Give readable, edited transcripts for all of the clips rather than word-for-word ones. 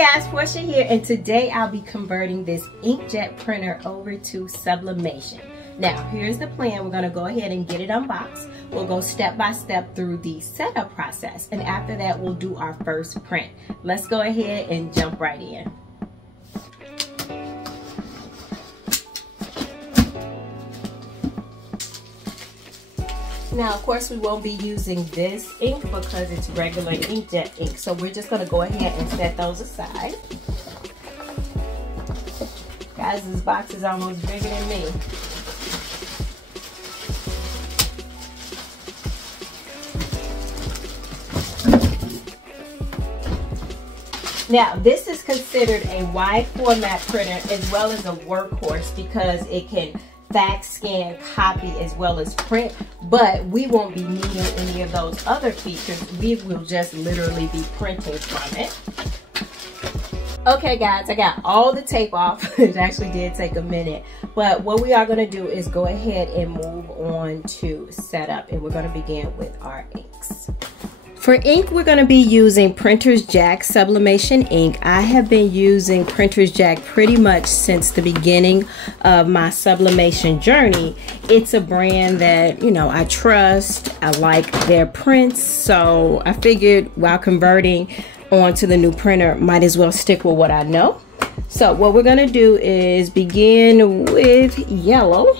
guys, Portia here, and today I'll be converting this inkjet printer over to Sublimation. Now, here's the plan. We're going to go ahead and get it unboxed. We'll go step by step through the setup process, and after that, we'll do our first print. Let's go ahead and jump right in. Now, of course, we won't be using this ink because it's regular inkjet ink. So we're just going to go ahead and set those aside. Guys, this box is almost bigger than me. Now, this is considered a wide format printer as well as a workhorse because it can fax, scan, copy, as well as print, but we won't be needing any of those other features. We will just literally be printing from it. Okay guys, I got all the tape off. It actually did take a minute, but what we are going to do is go ahead and move on to setup, and we're going to begin with our inks. For ink, we're going to be using Printer's Jack Sublimation ink. I have been using Printer's Jack pretty much since the beginning of my sublimation journey. It's a brand that, you know, I trust. I like their prints, so I figured while converting onto the new printer, might as well stick with what I know. So what we're going to do is begin with yellow.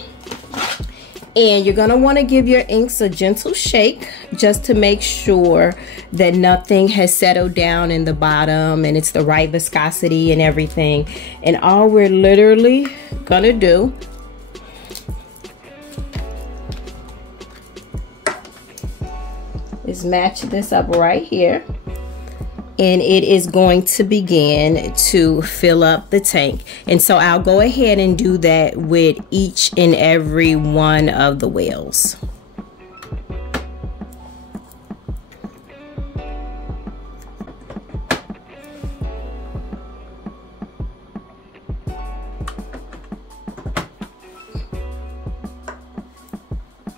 And you're going to want to give your inks a gentle shake just to make sure that nothing has settled down in the bottom and it's the right viscosity and everything. And all we're literally going to do is match this up right here. And it is going to begin to fill up the tank. And so I'll go ahead and do that with each and every one of the wells.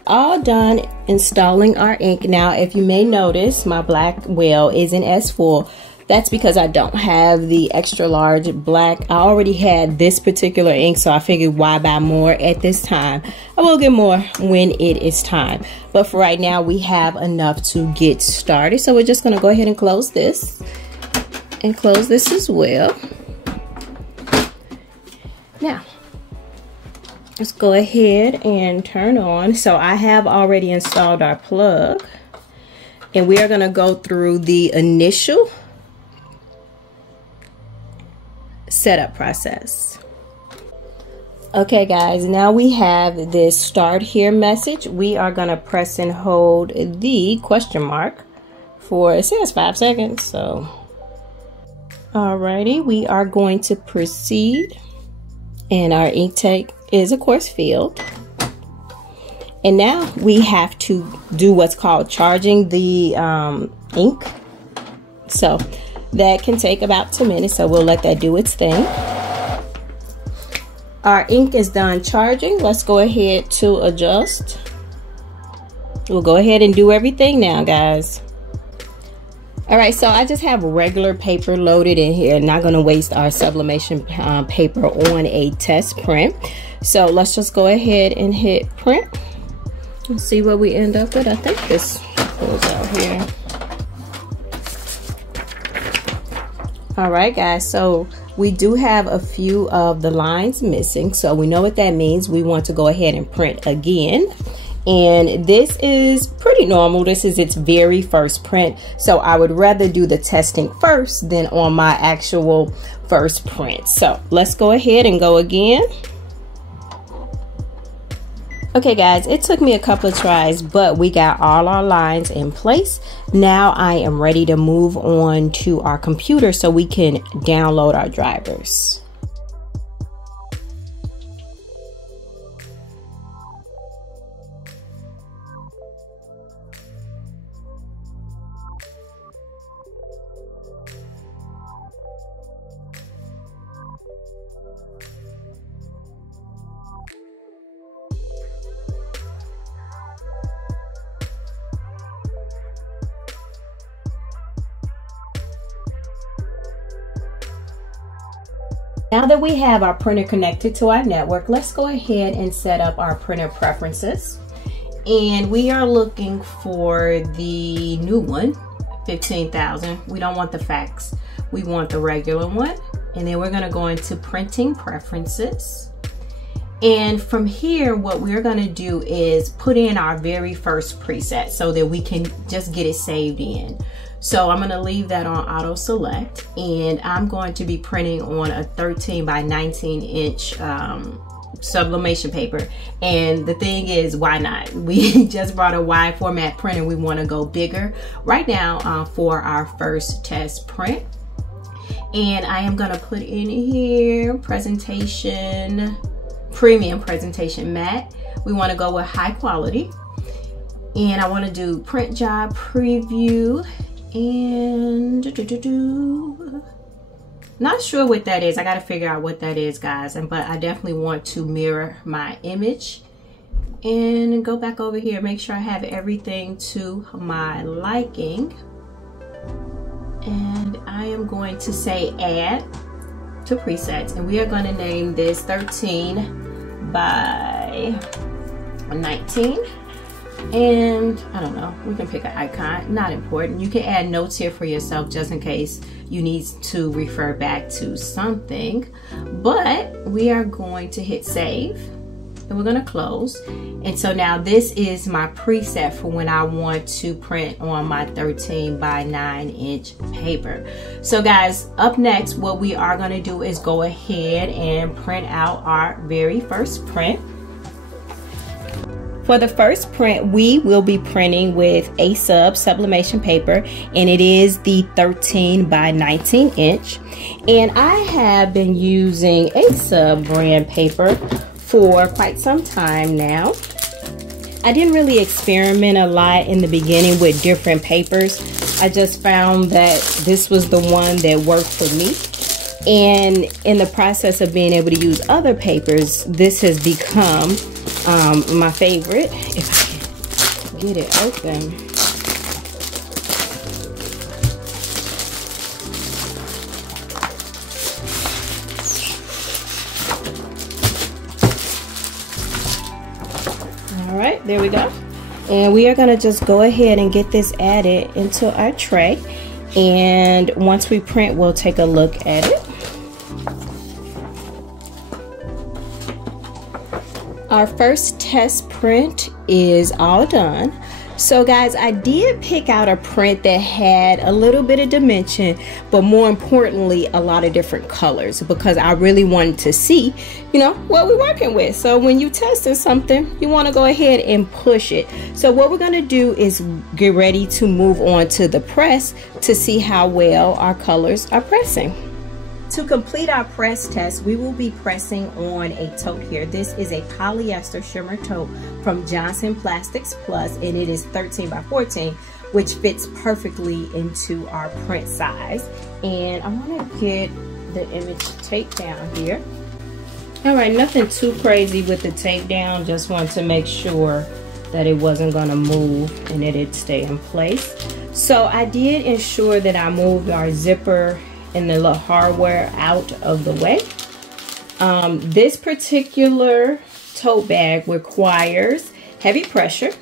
All done installing our ink. Now, if you may notice, my black well isn't as full. That's because I don't have the extra large black. I already had this particular ink, so I figured why buy more at this time. I will get more when it is time, but for right now we have enough to get started. So we're just going to go ahead and close this and close this as well. Now let's go ahead and turn on. So I have already installed our plug, and we are going to go through the initial setup process. Okay guys, now we have this start here message. We are going to press and hold the question mark for, it says 5 seconds. So alrighty, we are going to proceed, and our ink tank is of course filled. And now we have to do what's called charging the ink. So that can take about 2 minutes, so we'll let that do its thing. Our ink is done charging. Let's go ahead to adjust. We'll go ahead and do everything now, guys. All right, so I just have regular paper loaded in here. Not going to waste our sublimation paper on a test print. So let's just go ahead and hit print and see what we end up with. I think this goes out here. All right, guys, so we do have a few of the lines missing, so we know what that means. We want to go ahead and print again. And this is pretty normal. This is its very first print, so I would rather do the testing first than on my actual first print. So let's go ahead and go again. Okay guys, it took me a couple of tries, but we got all our lines in place. Now I am ready to move on to our computer so we can download our drivers. Now that we have our printer connected to our network, let's go ahead and set up our printer preferences. And we are looking for the new one, 15,000. We don't want the fax. We want the regular one. And then we're gonna go into printing preferences. And from here, what we're gonna do is put in our very first preset so that we can just get it saved in. So I'm gonna leave that on auto select, and I'm going to be printing on a 13 by 19 inch sublimation paper. And the thing is, why not? We just brought a wide format printer. We wanna go bigger right now for our first test print. And I am gonna put in here presentation, premium presentation matte. We wanna go with high quality. And I wanna do print job preview. And not sure what that is. I got to figure out what that is, guys. But I definitely want to mirror my image and go back over here, make sure I have everything to my liking. And I am going to say add to presets, and we are going to name this 13 by 19. And I don't know, we can pick an icon, not important. You can add notes here for yourself just in case you need to refer back to something. But we are going to hit save, and we're going to close. And so now this is my preset for when I want to print on my 13 by 9 inch paper. So guys, up next, what we are going to do is go ahead and print out our very first print. For the first print, we will be printing with a sublimation paper, and it is the 13 by 19 inch. And I have been using a brand paper for quite some time now. I didn't really experiment a lot in the beginning with different papers. I just found that this was the one that worked for me. And in the process of being able to use other papers, this has become my favorite. If I can get it open. All right, there we go. And we are gonna just go ahead and get this added into our tray. And once we print, we'll take a look at it. Our first test print is all done. So guys, I did pick out a print that had a little bit of dimension, but more importantly, a lot of different colors, because I really wanted to see, you know, what we're working with. So when you testing something, you want to go ahead and push it. So what we're going to do is get ready to move on to the press to see how well our colors are pressing. To complete our press test, we will be pressing on a tote here. This is a polyester shimmer tote from Johnson Plastics Plus, and it is 13 by 14, which fits perfectly into our print size. And I want to get the image tape down here. All right, nothing too crazy with the tape down. Just wanted to make sure that it wasn't going to move and that it'd stay in place. So I did ensure that I moved our zipper and the little hardware out of the way. This particular tote bag requires heavy pressure.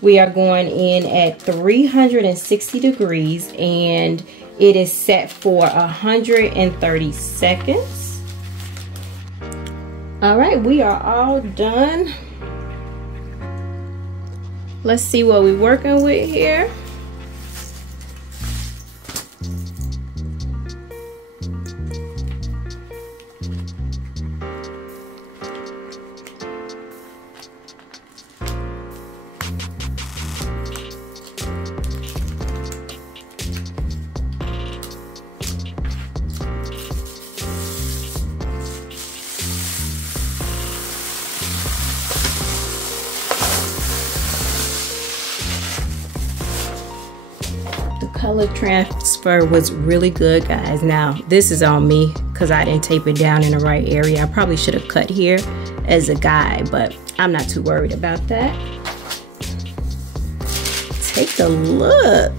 We are going in at 360 degrees, and it is set for 130 seconds. All right, we are all done. Let's see what we're working with here. Color transfer was really good, guys. Now this is on me because I didn't tape it down in the right area. I probably should have cut here as a guide, but I'm not too worried about that. Take a look.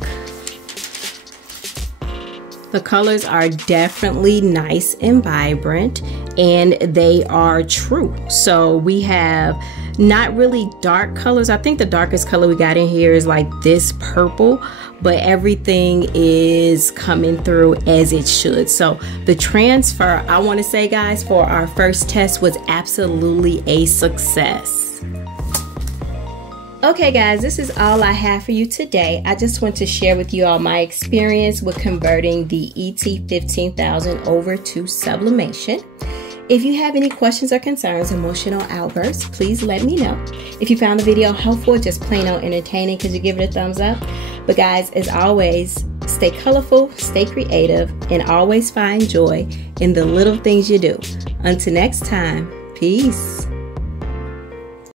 The colors are definitely nice and vibrant, and they are true. So we have not really dark colors. I think the darkest color we got in here is like this purple, but everything is coming through as it should. So the transfer, I want to say, guys, for our first test was absolutely a success. Okay guys, this is all I have for you today. I just want to share with you all my experience with converting the ET-15000 over to sublimation. If you have any questions or concerns, emotional outbursts, please let me know. If you found the video helpful, just plain old entertaining, could you give it a thumbs up? But guys, as always, stay colorful, stay creative, and always find joy in the little things you do. Until next time, peace.